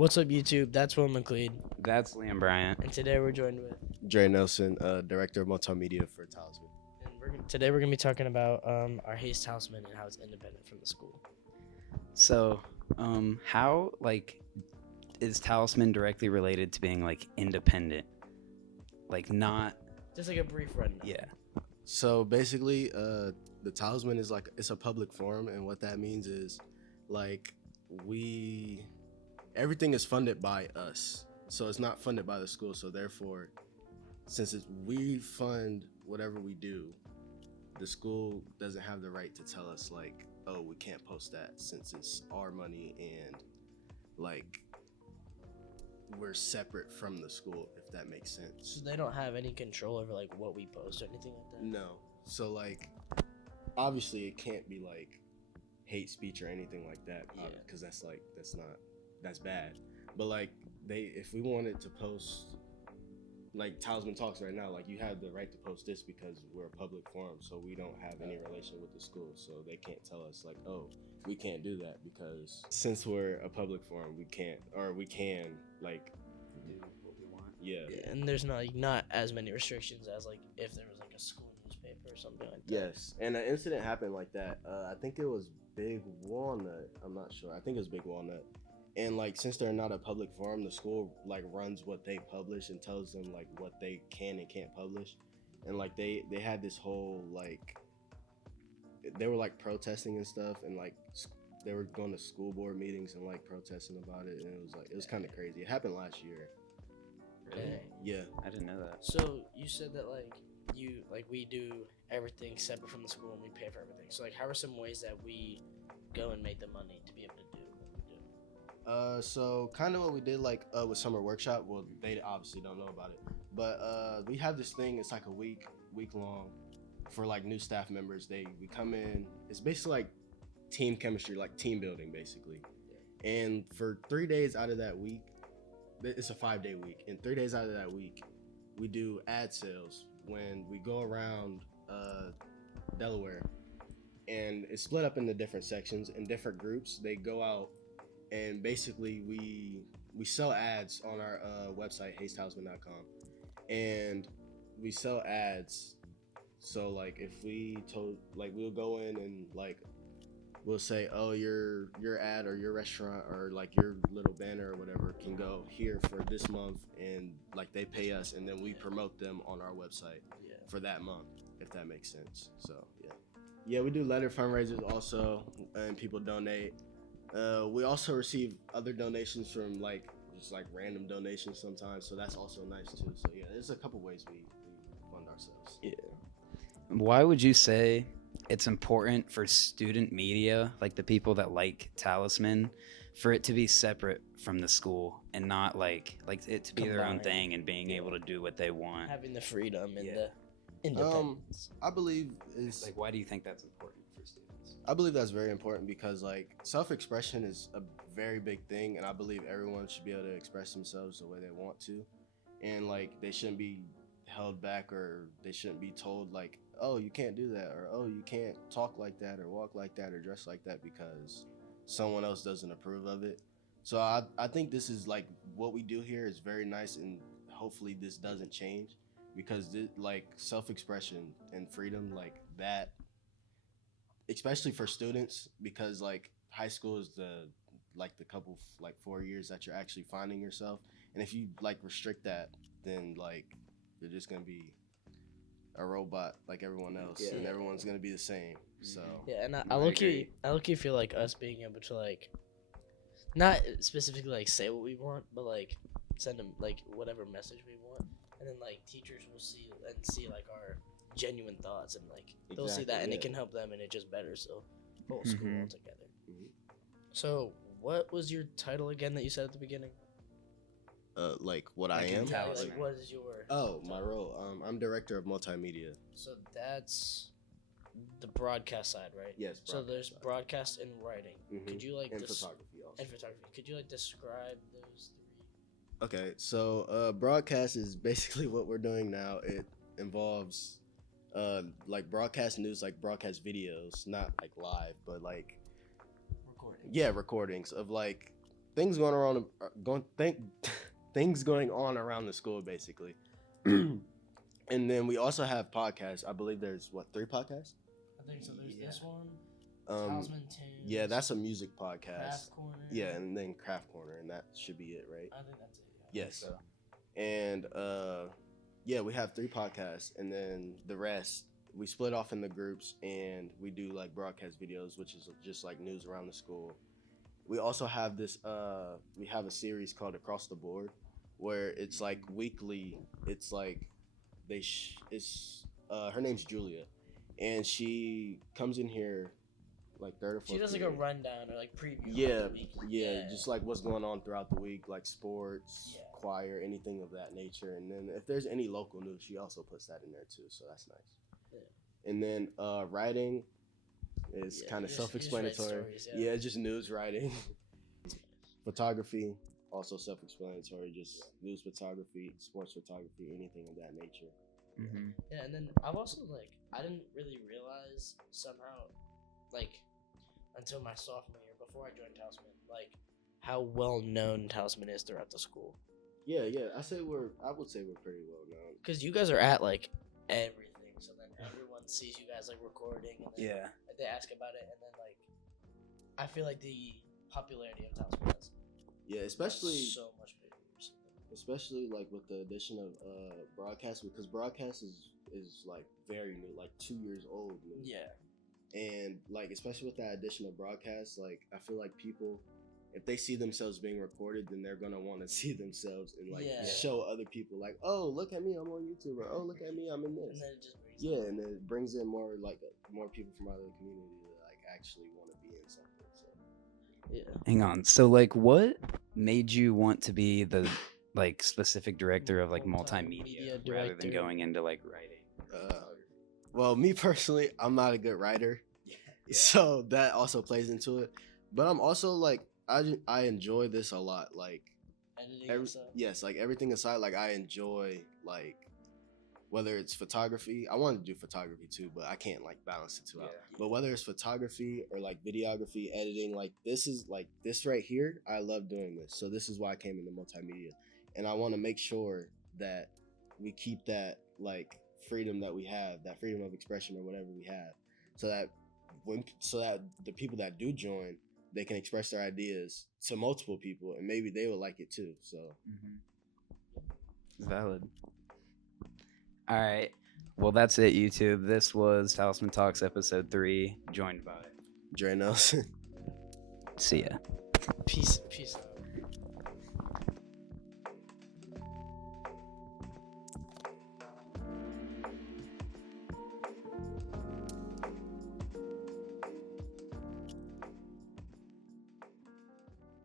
What's up, YouTube? That's Will McLeod, That's Liam Bryant. and today we're joined with. Dre Nelson, Director of Multimedia for Talisman. And today we're gonna be talking about our Hayes Talisman and how it's independent from the school. So, how is Talisman directly related to being independent? Not Just like a brief rundown. yeah. So basically, the Talisman is it's a public forum, and what that means is everything is funded by us. So it's not funded by the school. So therefore, since we fund whatever we do, the school doesn't have the right to tell us oh, we can't post that since it's our money and we're separate from the school, if that makes sense. So they don't have any control over what we post or anything like that. No. So obviously it can't be hate speech or anything like that, because that's bad. But if we wanted to post Talisman Talks right now, you have the right to post this because we're a public forum, so we don't have any relation with the school, so they can't tell us oh, we can't do that, because since we're a public forum, we can Do what we want. yeah. And there's not as many restrictions as if there was a school newspaper or something like that. Yes, and an incident happened like that. I think it was Big Walnut. I'm not sure. I think it was Big Walnut. And since they're not a public forum, the school runs what they publish and tells them what they can and can't publish. And they had this whole they were protesting and stuff, and they were going to school board meetings and protesting about it, and it was kind of crazy. It happened last year. Really? Dang. Yeah. I didn't know that. So you said that we do everything separate from the school and we pay for everything. So how are some ways that we go and make the money to be able to do what we do? So kind of what we did with summer workshop. Well, they obviously don't know about it, but we have this thing. It's a week long for new staff members. We come in. It's basically team chemistry, team building basically. Yeah. And for 3 days out of that week, it's a 5-day week. And 3 days out of that week, we do ad sales when we go around Delaware, and it's split up into different sections and different groups. They go out, and basically we sell ads on our website, hayestalisman.com, and we sell ads. So if we told we'll go in and we'll say, oh, your ad or your restaurant or your little banner or whatever can go here for this month, and they pay us, and then we promote them on our website for that month, if that makes sense. So yeah, we do letter fundraisers also, and people donate. We also receive other donations from just random donations sometimes, so that's also nice too. So yeah, there's a couple ways we fund ourselves. Yeah. Why would you say it's important for student media, the people that Talisman, for it to be separate from the school and not it to be their own Combined. thing and being able to do what they want? Having the freedom and Yeah. the independence. I believe is Why do you think that's important for students? I believe that's very important because self-expression is a very big thing, and I believe everyone should be able to express themselves the way they want to, and they shouldn't be held back, or they shouldn't be told oh, you can't do that, or oh, you can't talk like that or walk like that or dress like that because someone else doesn't approve of it. So I think this is what we do here is very nice, and hopefully this doesn't change, because self-expression and freedom that, especially for students, because high school is the couple 4 years that you're actually finding yourself, and if you restrict that, then you're just gonna be a robot like everyone else, and everyone's gonna be the same. So Yeah, and I I agree. low-key feel us being able to not specifically say what we want, but send them whatever message we want, and then teachers will see our genuine thoughts, and they'll see that, and it can help them, and it just better so whole school Mhm. altogether. So what was your title again that you said at the beginning? what I Like in am. Talisman. What is your My role. I'm director of multimedia. So that's the broadcast side, right? Yes. So there's side. broadcast and writing. Mhm. Could you And photography also. and photography? Could you describe those three? Okay, so broadcast is basically what we're doing now. It involves broadcast news, broadcast videos, not live, but Recording. recordings of things things going on around the school basically. And then we also have podcasts. I believe there's 3 podcasts? I think so. There's Yeah. this one. Um, Talisman Tunes. yeah, that's a music podcast. Craft Corner. Yeah, and then Craft Corner, and that should be it, right? I think that's it. Yeah. Yes. And yeah, we have 3 podcasts, and then the rest we split off in the groups, and we do like broadcast videos, which is just like news around the school. We also have this. We have a series called Across the Board, where it's like weekly. It's like it's her name's Julia, and she comes in here like third or fourth. She does like a rundown or like preview. Yeah, of the week. yeah, just like what's going on throughout the week, like sports, Yeah. choir, anything of that nature. And then if there's any local news, she also puts that in there too, so that's nice. Yeah. And then writing is kind of you just self-explanatory. write stories, yeah, just news writing. Photography, also self-explanatory, just news photography, sports photography, anything of that nature. Mm-hmm. Yeah, and then I've also I didn't really realize somehow, until my sophomore year, before I joined Talisman, how well known Talisman is throughout the school. Yeah, I would say we're pretty well known. Because you guys are at everything, so then everyone sees you guys recording, and then Yeah. they ask about it, and then I feel like the popularity of Talisman is Yeah, especially so much bigger recently. especially with the addition of broadcast, because broadcast is very new, 2 years old new. Yeah. And especially with that addition of broadcast, I feel like people, if they see themselves being recorded, then they're gonna want to see themselves and Yeah. show other people oh, look at me, I'm on YouTube, or oh, look at me, I'm in this. And then it just brings Yeah, and it brings in more more people from out of the community that actually want to be in something. So Yeah. Hang on. So, what made you want to be the specific director of multimedia Multimedia rather than director. going into writing? well, me personally, I'm not a good writer. Yeah. So that also plays into it. But I'm also I enjoy this a lot. Editing and stuff. Yes, everything aside, I enjoy whether it's photography. I want to do photography too, but I can't balance the two out. Yeah. But whether it's photography or videography, editing, this is this right here, I love doing this. So this is why I came into multimedia, and I want to make sure that we keep that freedom that we have, that freedom of expression or whatever we have, so that the people that do join, they can express their ideas to multiple people, and maybe they will like it too. So Valid. All right. Well, that's it, YouTube. This was Talisman Talks episode 3, joined by Dre Nelson. See ya. Peace out.